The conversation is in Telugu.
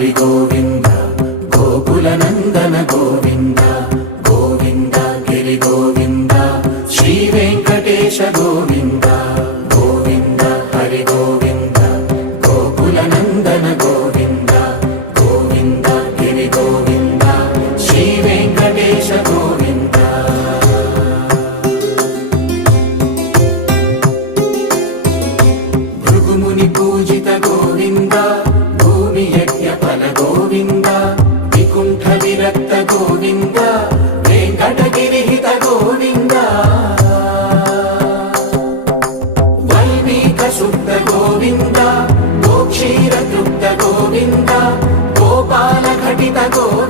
హరి గోవింద గోకుల నందన గోవింద గోవింద గిరి గోవింద శ్రీ వెంకటేశ గోవింద గోవింద హరి గోవింద గోకుల నందన గోవింద గోవింద గిరి గోవింద శ్రీ వెంకటేశ గోవింద భృగుముని పూజిత గోవింద భూమి యజ్ఞ ఫల గోవింద వికుంఠ విరక్త గోవింద వెంకటగిరిహిత గోవింద వల్మీక శుద్ధ గోవింద గోక్షీర తృప్త గోవింద గోపాల ఘటిత గోవింద